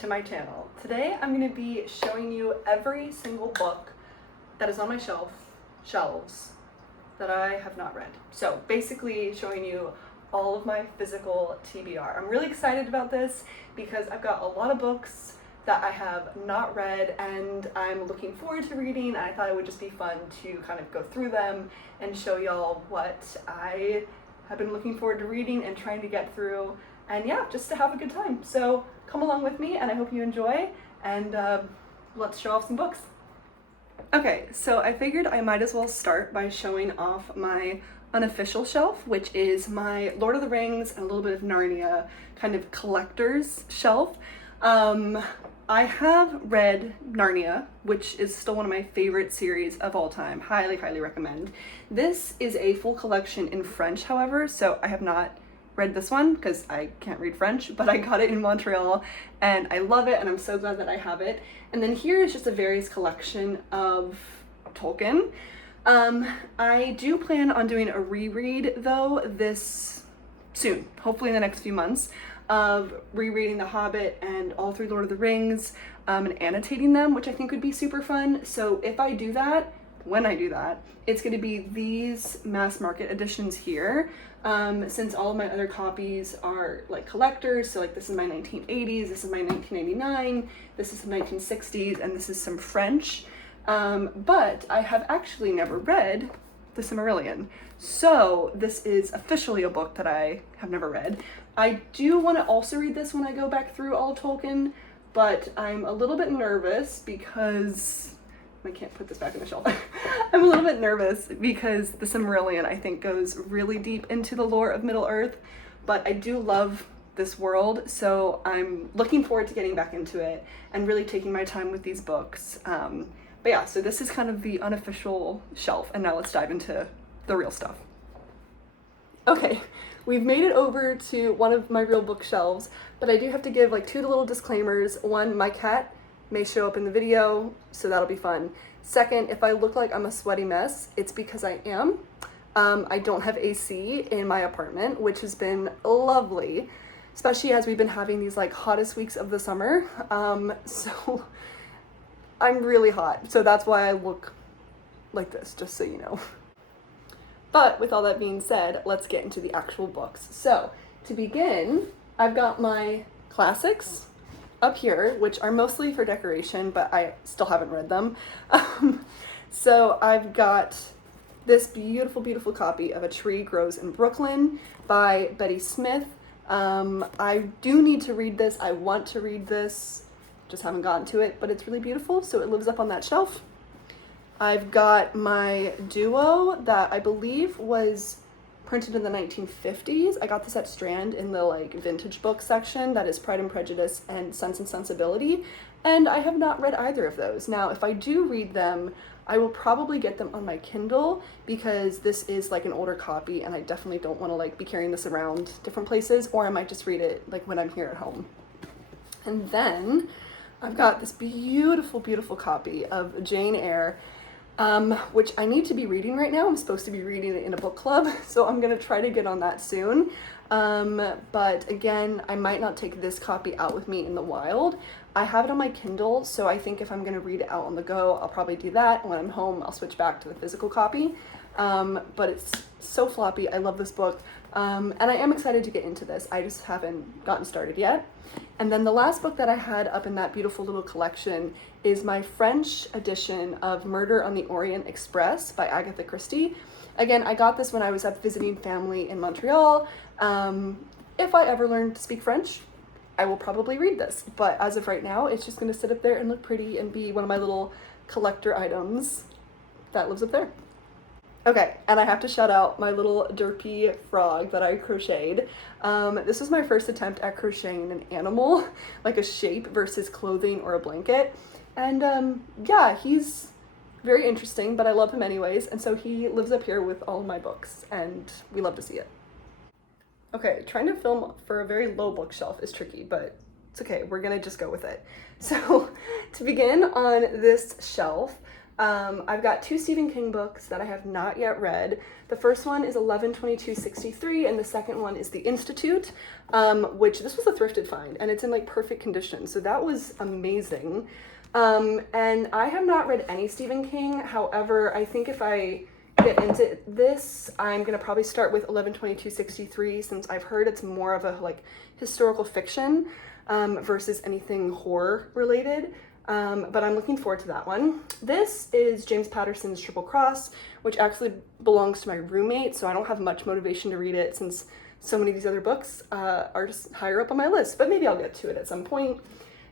to my channel. Today I'm going to be showing you every single book that is on my shelves that I have not read. So basically showing you all of my physical TBR. I'm really excited about this because I've got a lot of books that I have not read and I'm looking forward to reading, and I thought it would just be fun to kind of go through them and show y'all what I have been looking forward to reading and trying to get through, and yeah, just to have a good time. So come along with me and I hope you enjoy, and let's show off some books. Okay, so I figured I might as well start by showing off my unofficial shelf, which is my Lord of the Rings and a little bit of Narnia kind of collector's shelf. I have read Narnia, which is still one of my favorite series of all time. Highly, highly recommend. This is a full collection in French, however, so I have not read this one because I can't read French, but I got it in Montreal and I love it and I'm so glad that I have it. And then here is just a various collection of Tolkien. I do plan on doing a reread though this soon, hopefully in the next few months, of rereading The Hobbit and all three Lord of the Rings, and annotating them, which I think would be super fun. So if I do that, when I do that, it's going to be these mass market editions here, since all of my other copies are like collectors. So like this is my 1980s, this is my 1989, this is some 1960s, and this is some French. But I have actually never read The Silmarillion. So this is officially a book that I have never read. I do want to also read this when I go back through all Tolkien, but I'm a little bit nervous because I can't put this back in the shelf. I'm a little bit nervous because The Silmarillion, I think, goes really deep into the lore of Middle-earth, but I do love this world, so I'm looking forward to getting back into it and really taking my time with these books. But yeah, so this is kind of the unofficial shelf, and now let's dive into the real stuff. Okay, we've made it over to one of my real bookshelves, but I do have to give like two little disclaimers. One, my cat may show up in the video, so that'll be fun. Second, if I look like I'm a sweaty mess, it's because I am. I don't have AC in my apartment, which has been lovely, especially as we've been having these like hottest weeks of the summer. So I'm really hot, so that's why I look like this, just so you know. But with all that being said, let's get into the actual books. So to begin, I've got my classics up here, which are mostly for decoration, but I still haven't read them. So I've got this beautiful, beautiful copy of A Tree Grows in Brooklyn by Betty Smith. I do need to read this. I want to read this, just haven't gotten to it, but it's really beautiful, so it lives up on that shelf. I've got my duo that I believe was printed in the 1950s. I got this at Strand in the like vintage book section, that is Pride and Prejudice and Sense and Sensibility, and I have not read either of those. Now, if I do read them, I will probably get them on my Kindle because this is like an older copy and I definitely don't want to like be carrying this around different places, or I might just read it like when I'm here at home. And then I've got this beautiful, beautiful copy of Jane Eyre, which I need to be reading right now. I'm supposed to be reading it in a book club, so I'm gonna try to get on that soon. But again, I might not take this copy out with me in the wild. I have it on my Kindle, so I think if I'm gonna read it out on the go, I'll probably do that. When I'm home, I'll switch back to the physical copy. But it's so floppy. I love this book. And I am excited to get into this. I just haven't gotten started yet. And then the last book that I had up in that beautiful little collection is my French edition of Murder on the Orient Express by Agatha Christie. Again, I got this when I was up visiting family in Montreal. If I ever learn to speak French, I will probably read this. But as of right now, it's just going to sit up there and look pretty and be one of my little collector items that lives up there. Okay, and I have to shout out my little derpy frog that I crocheted. This was my first attempt at crocheting an animal, like a shape versus clothing or a blanket. And yeah, he's very interesting, but I love him anyways, and so he lives up here with all of my books, and we love to see it. Okay, trying to film for a very low bookshelf is tricky, but it's okay, we're gonna just go with it. So to begin on this shelf, I've got 2 Stephen King books that I have not yet read. The first one is 11/22/63, and the second one is The Institute, which this was a thrifted find, and it's in like perfect condition, so that was amazing. And I have not read any Stephen King. However, I think if I get into this, I'm gonna probably start with 11/22/63, since I've heard it's more of a like historical fiction versus anything horror related. But I'm looking forward to that one. This is James Patterson's Triple Cross, which actually belongs to my roommate, so I don't have much motivation to read it since so many of these other books are just higher up on my list, but maybe I'll get to it at some point.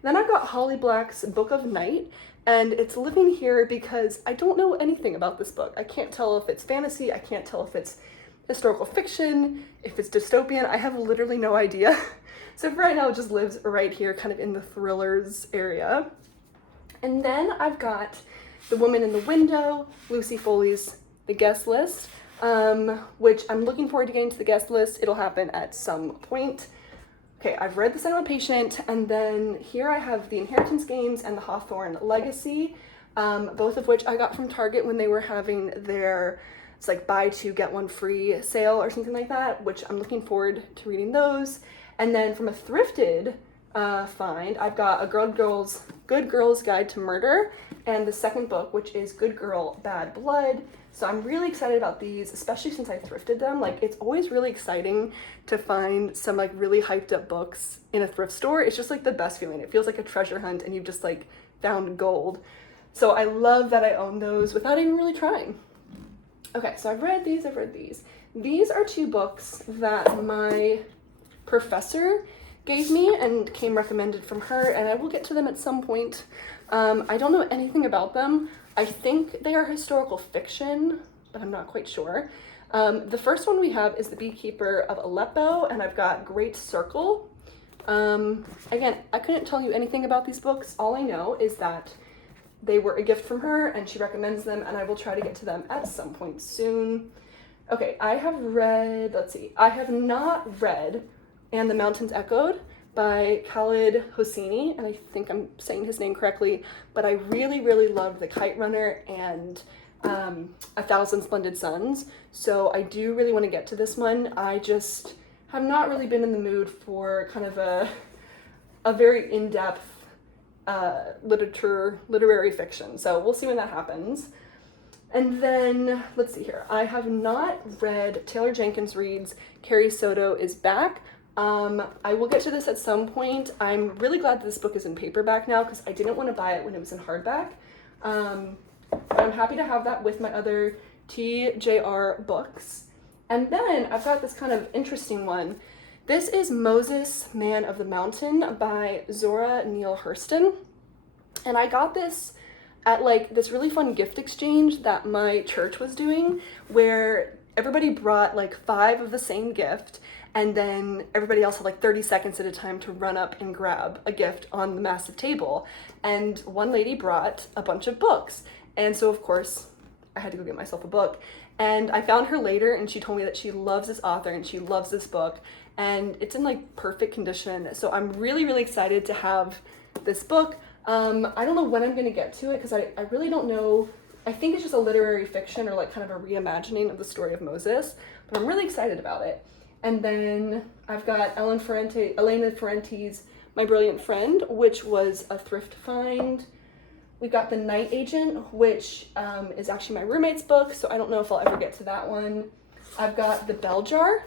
Then I've got Holly Black's Book of Night, and it's living here because I don't know anything about this book. I can't tell if it's fantasy, I can't tell if it's historical fiction, if it's dystopian, I have literally no idea. So for right now, it just lives right here, kind of in the thrillers area. And then I've got The Woman in the Window, Lucy Foley's The Guest List, which I'm looking forward to getting to the guest list. It'll happen at some point. Okay, I've read The Silent Patient, and then here I have The Inheritance Games and The Hawthorne Legacy, both of which I got from Target when they were having their, it's like buy 2 get 1 free sale or something like that, which I'm looking forward to reading those. And then from a thrifted find, I've got Good Girl's Guide to Murder, and the second book, which is Good Girl, Bad Blood. So I'm really excited about these, especially since I thrifted them. Like, it's always really exciting to find some like really hyped up books in a thrift store. It's just like the best feeling. It feels like a treasure hunt and you've just like found gold. So I love that I own those without even really trying. Okay, so I've read these. These are 2 books that my professor gave me and came recommended from her, and I will get to them at some point. I don't know anything about them. I think they are historical fiction, but I'm not quite sure. The first one we have is The Beekeeper of Aleppo, and I've got Great Circle. Again, I couldn't tell you anything about these books. All I know is that they were a gift from her and she recommends them, and I will try to get to them at some point soon. Okay, I have not read And the Mountains Echoed by Khaled Hosseini, and I think I'm saying his name correctly, but I really, really loved The Kite Runner and A Thousand Splendid Suns, so I do really want to get to this one. I just have not really been in the mood for kind of a very in-depth literary fiction, so we'll see when that happens. And then, let's see here, I have not read Taylor Jenkins Reid's Carrie Soto is Back. I will get to this at some point. I'm really glad that this book is in paperback now because I didn't want to buy it when it was in hardback. But I'm happy to have that with my other TJR books. And then I've got this kind of interesting one. This is Moses, Man of the Mountain by Zora Neale Hurston. And I got this at like this really fun gift exchange that my church was doing, where everybody brought like 5 of the same gift, and then everybody else had like 30 seconds at a time to run up and grab a gift on the massive table. And one lady brought a bunch of books. And so of course I had to go get myself a book. And I found her later and she told me that she loves this author and she loves this book, and it's in like perfect condition. So I'm really, really excited to have this book. I don't know when I'm gonna get to it because I really don't know. I think it's just a literary fiction or like kind of a reimagining of the story of Moses, but I'm really excited about it. And then I've got Elena Ferrante's My Brilliant Friend, which was a thrift find. We've got The Night Agent, which is actually my roommate's book, so I don't know if I'll ever get to that one. I've got The Bell Jar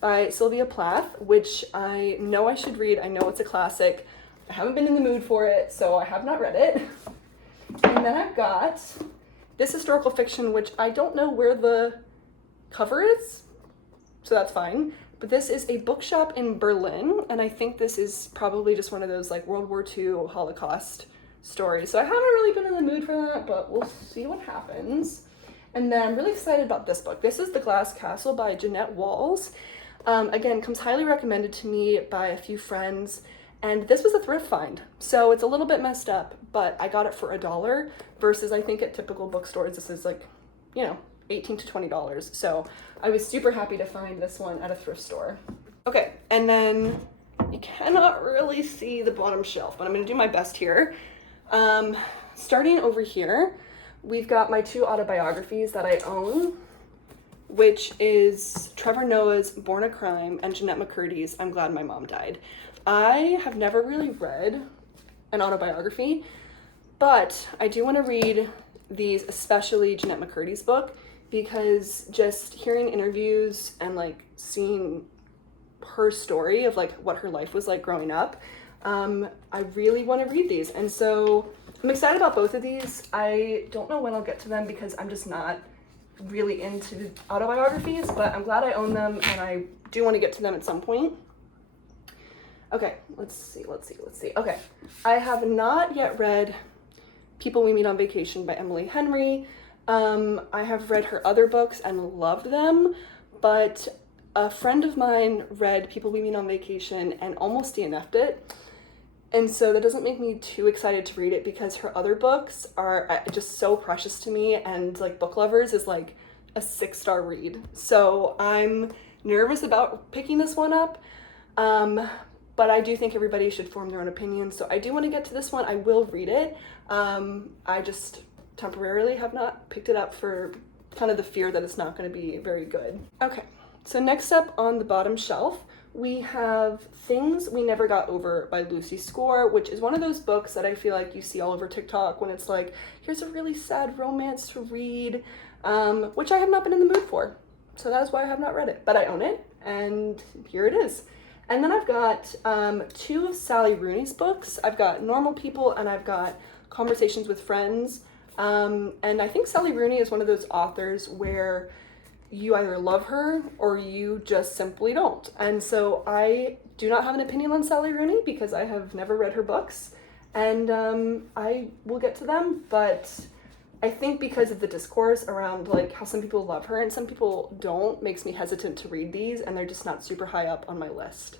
by Sylvia Plath, which I know I should read. I know it's a classic. I haven't been in the mood for it, so I have not read it. And then I've got this historical fiction, which I don't know where the cover is, so that's fine. But this is A Bookshop in Berlin, and I think this is probably just one of those like World War II Holocaust stories. So I haven't really been in the mood for that, but we'll see what happens. And then I'm really excited about this book. This is The Glass Castle by Jeanette Walls. Again, comes highly recommended to me by a few friends. And this was a thrift find, so it's a little bit messed up, but I got it for $1 versus I think at typical bookstores this is like, you know, $18 to $20. So I was super happy to find this one at a thrift store. Okay, and then you cannot really see the bottom shelf, but I'm gonna do my best here. Starting over here, we've got my 2 autobiographies that I own, which is Trevor Noah's Born a Crime and Jennette McCurdy's I'm Glad My Mom Died. I have never really read an autobiography, but I do want to read these, especially Jennette McCurdy's book, because just hearing interviews and like seeing her story of like what her life was like growing up, I really want to read these. And so I'm excited about both of these. I don't know when I'll get to them because I'm just not really into autobiographies, but I'm glad I own them and I do want to get to them at some point. Okay, let's see. Okay, I have not yet read People We Meet on Vacation by Emily Henry. I have read her other books and loved them, but a friend of mine read People We Meet on Vacation and almost DNF'd it. And so that doesn't make me too excited to read it because her other books are just so precious to me, and like Book Lovers is like a 6-star read. So I'm nervous about picking this one up. But I do think everybody should form their own opinion. So I do want to get to this one. I will read it. I just temporarily have not picked it up for kind of the fear that it's not going to be very good. Okay, so next up on the bottom shelf, we have Things We Never Got Over by Lucy Score, which is one of those books that I feel like you see all over TikTok when it's like, here's a really sad romance to read, which I have not been in the mood for. So that is why I have not read it, but I own it, and here it is. And then I've got 2 of Sally Rooney's books. I've got Normal People and I've got Conversations with Friends. And I think Sally Rooney is one of those authors where you either love her or you just simply don't. And so I do not have an opinion on Sally Rooney because I have never read her books, and I will get to them, but I think because of the discourse around like how some people love her and some people don't makes me hesitant to read these, and they're just not super high up on my list.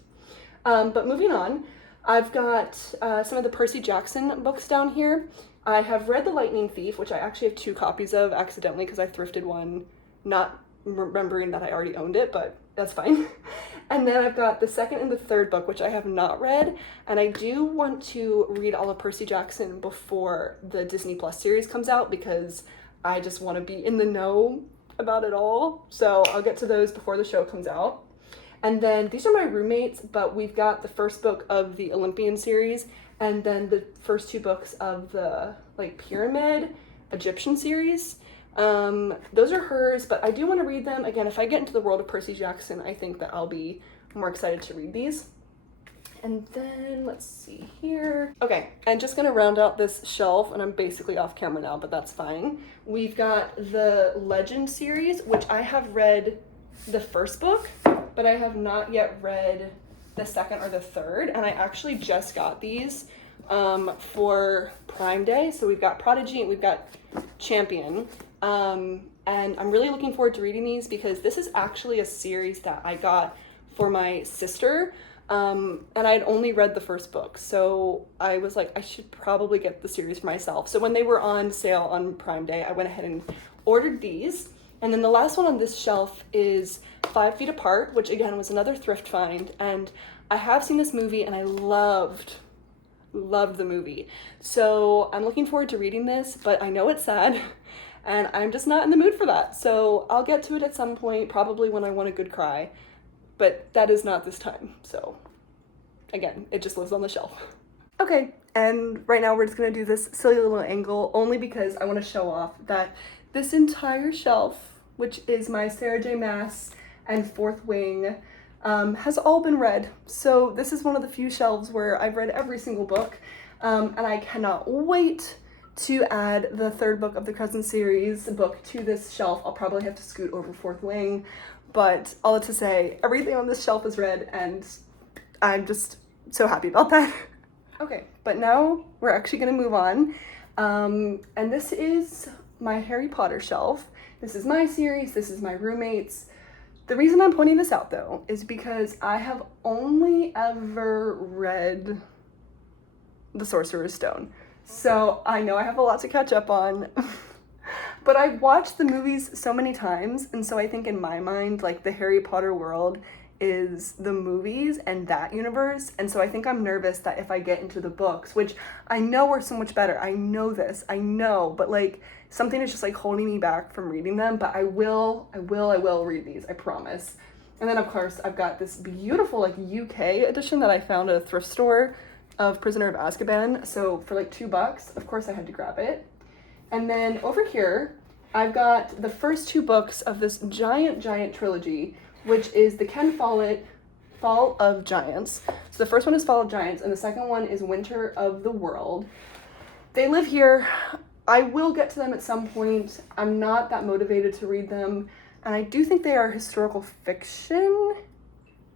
But moving on, I've got some of the Percy Jackson books down here. I have read The Lightning Thief, which I actually have 2 copies of accidentally because I thrifted one, not remembering that I already owned it, but that's fine. And then I've got the 2nd and the 3rd book, which I have not read, and I do want to read all of Percy Jackson before the Disney Plus series comes out because I just want to be in the know about it all. So I'll get to those before the show comes out. And then these are my roommates, but we've got the 1st book of the Olympian series and then the first 2 books of the like Pyramid Egyptian series. Those are hers, but I do want to read them. Again, if I get into the world of Percy Jackson, I think that I'll be more excited to read these. And then let's see here. Okay, I'm just gonna round out this shelf, and I'm basically off camera now, but that's fine. We've got the Legend series, which I have read the 1st book, but I have not yet read the 2nd or the 3rd, and I actually just got these for Prime Day. So we've got Prodigy and we've got Champion. And I'm really looking forward to reading these because this is actually a series that I got for my sister, and I had only read the 1st book, so I was like, I should probably get the series for myself. So when they were on sale on Prime Day, I went ahead and ordered these. And then the last one on this shelf is 5 Feet Apart, which again was another thrift find, and I have seen this movie and I loved the movie. So I'm looking forward to reading this, but I know it's sad and I'm just not in the mood for that. So I'll get to it at some point, probably when I want a good cry, but that is not this time. So again, it just lives on the shelf. Okay, and right now we're just gonna do this silly little angle only because I want to show off that this entire shelf, which is my Sarah J. Maas and Fourth Wing, has all been read. So this is one of the few shelves where I've read every single book, and I cannot wait to add the 3rd book of the Cousin series book to this shelf. I'll probably have to scoot over Fourth Wing, but all to say, everything on this shelf is read, and I'm just so happy about that. Okay, but now we're actually gonna move on, and this is my Harry Potter shelf. This is my series, this is my roommates. The reason I'm pointing this out though is because I have only ever read The Sorcerer's Stone. So I know I have a lot to catch up on, but I've watched the movies so many times, and so I think in my mind, like, the Harry Potter world is the movies and that universe. And so I think I'm nervous that if I get into the books, which I know are so much better, I know this, I know, but like something is just like holding me back from reading them. But I will read these, I promise. And then of course I've got this beautiful like UK edition that I found at a thrift store of Prisoner of Azkaban. So for like $2, of course I had to grab it. And then over here, I've got the first 2 books of this giant trilogy, which is the Ken Follett Fall of Giants. So the first one is Fall of Giants, and the second one is Winter of the World. They live here. I will get to them at some point. I'm not that motivated to read them, and I do think they are historical fiction,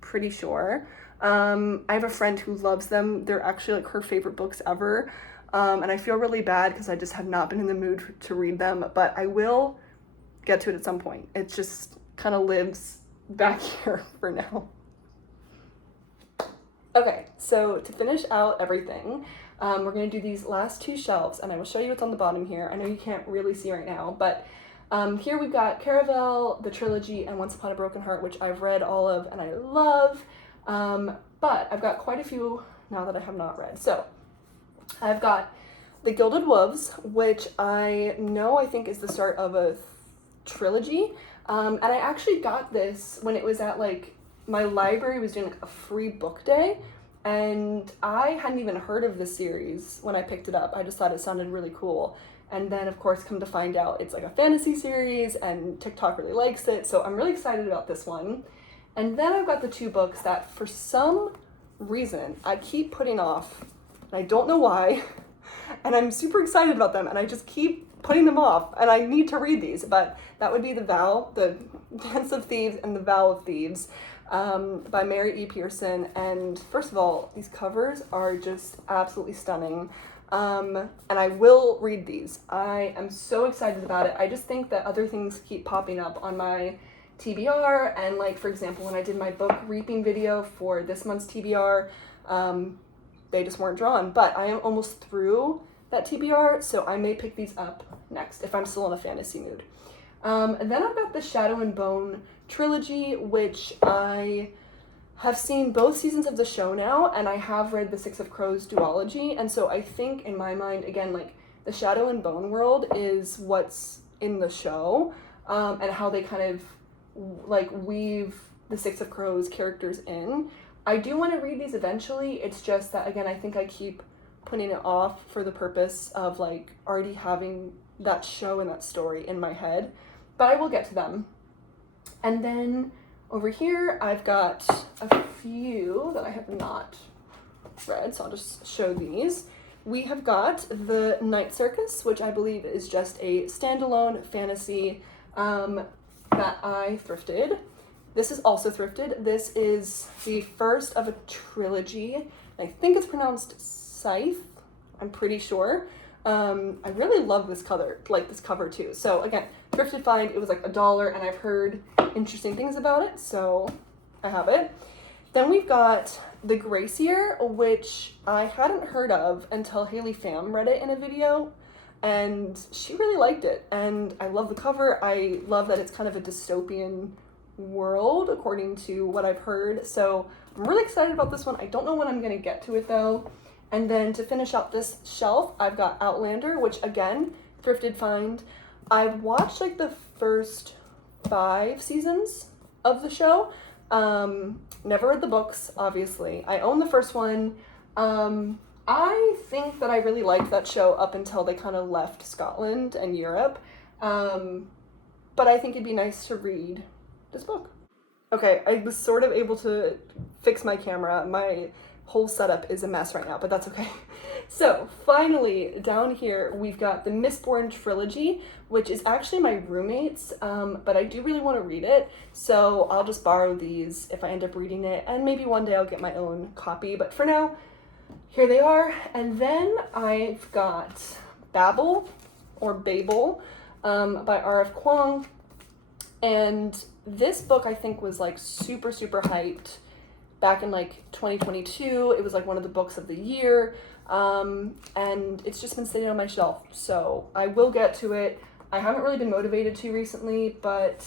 pretty sure. I have a friend who loves them. They're actually like her favorite books ever, and I feel really bad because I just have not been in the mood to read them, but I will get to it at some point. It just kind of lives back here for now. Okay, so to finish out everything, we're going to do these last 2 shelves, and I will show you what's on the bottom here. I know you can't really see right now, but here we've got Caraval, the trilogy, and Once Upon a Broken Heart, which I've read all of and I love, but I've got quite a few now that I have not read. So I've got The Gilded Wolves, which I think is the start of a trilogy. And I actually got this when it was at like, my library was doing like a free book day, and I hadn't even heard of the series when I picked it up. I just thought it sounded really cool. And then of course come to find out it's like a fantasy series and TikTok really likes it. So I'm really excited about this one. And then I've got the 2 books that for some reason I keep putting off, and I don't know why, and I'm super excited about them, and I just keep putting them off, and I need to read these. But that would be The Vow, The Dance of Thieves, and The Vow of Thieves, by Mary E. Pearson. And first of all, these covers are just absolutely stunning, and I will read these. I am so excited about it. I just think that other things keep popping up on my TBR, and like for example when I did my book reaping video for this month's TBR, they just weren't drawn. But I am almost through that TBR, so I may pick these up next if I'm still in a fantasy mood. And then I've got the Shadow and Bone trilogy, which I have seen both seasons of the show now, and I have read the Six of Crows duology, and so I think in my mind, again, like the Shadow and Bone world is what's in the show, and how they kind of like weave the Six of Crows characters in. I do want to read these eventually. It's just that, again, I think I keep putting it off for the purpose of like already having that show and that story in my head, but I will get to them. And then over here I've got a few that I have not read, so I'll just show these. We have got The Night Circus, which I believe is just a standalone fantasy that I thrifted. This is also thrifted. This is the first of a trilogy. I think it's pronounced Scythe, I'm pretty sure. I really love this cover too. So again, thrifted find, it was like $1, and I've heard interesting things about it, so I have it. Then we've got The Gracier, which I hadn't heard of until Haley Pham read it in a video, and she really liked it, and I love the cover. I love that it's kind of a dystopian world according to what I've heard, so I'm really excited about this one. I don't know when I'm gonna get to it though. And then to finish out this shelf, I've got Outlander, which again, thrifted find. I've watched like the first 5 seasons of the show. Never read the books, obviously. I own the first one. I think that I really liked that show up until they kind of left Scotland and Europe. But I think it'd be nice to read this book. Okay, I was sort of able to fix my camera. My whole setup is a mess right now, but that's okay. So finally, down here, we've got the Mistborn trilogy, which is actually my roommate's, but I do really want to read it, so I'll just borrow these if I end up reading it, and maybe one day I'll get my own copy, but for now, here they are. And then I've got Babel, or Babel, by R.F. Kuang, and this book I think was like super hyped back in like 2022. It was like one of the books of the year, and it's just been sitting on my shelf, so I will get to it. I haven't really been motivated to recently, but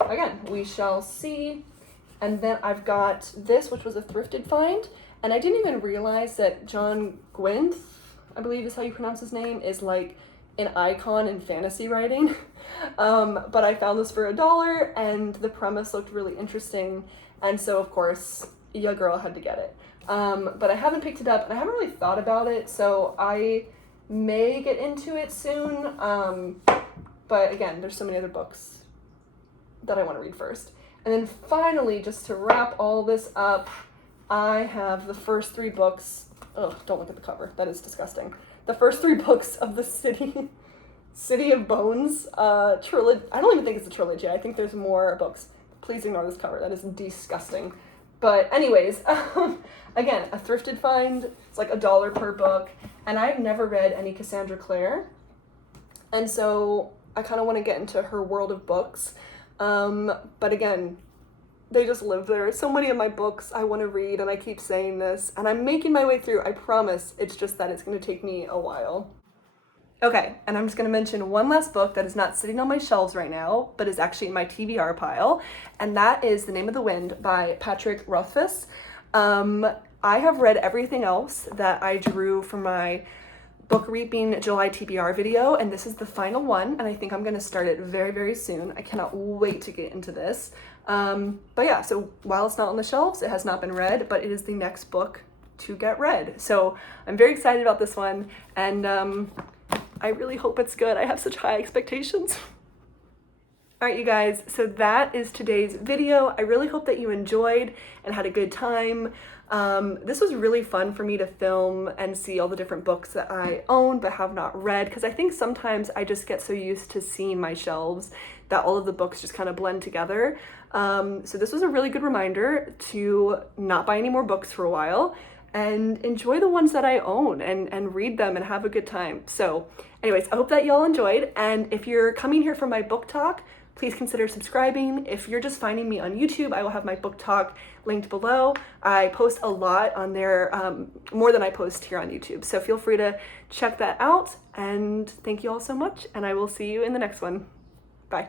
again, we shall see. And then I've got this, which was a thrifted find, and I didn't even realize that John Gwynth, I believe is how you pronounce his name, is like an icon in fantasy writing. But I found this for $1 and the premise looked really interesting, and so of course your girl had to get it. But I haven't picked it up and I haven't really thought about it, so I may get into it soon. But again, there's so many other books that I want to read first. And then finally, just to wrap all this up, I have the first 3 books. Oh, don't look at the cover. That is disgusting. The first 3 books of the City of Bones trilogy. I don't even think it's a trilogy. I think there's more books. Please ignore this cover. That is disgusting. But anyways, again, a thrifted find. It's like $1 per book. And I've never read any Cassandra Clare. And so I kind of want to get into her world of books. But again, they just live there. So many of my books I want to read, and I keep saying this, and I'm making my way through, I promise. It's just that it's going to take me a while. Okay, and I'm just going to mention one last book that is not sitting on my shelves right now, but is actually in my TBR pile, and that is The Name of the Wind by Patrick Rothfuss. I have read everything else that I drew for my Book Reaping July TBR video, and this is the final one, and I think I'm going to start it very, very soon. I cannot wait to get into this. But yeah, so while it's not on the shelves, it has not been read, but it is the next book to get read. So I'm very excited about this one, and I really hope it's good. I have such high expectations. All right, you guys, so that is today's video. I really hope that you enjoyed and had a good time. This was really fun for me to film and see all the different books that I own but have not read, because I think sometimes I just get so used to seeing my shelves that all of the books just kind of blend together. So this was a really good reminder to not buy any more books for a while and enjoy the ones that I own and read them and have a good time. So anyways, I hope that y'all enjoyed, and if you're coming here for my book talk, please consider subscribing. If you're just finding me on YouTube, I will have my book talk linked below. I post a lot on there, more than I post here on YouTube. So feel free to check that out. And thank you all so much. And I will see you in the next one. Bye.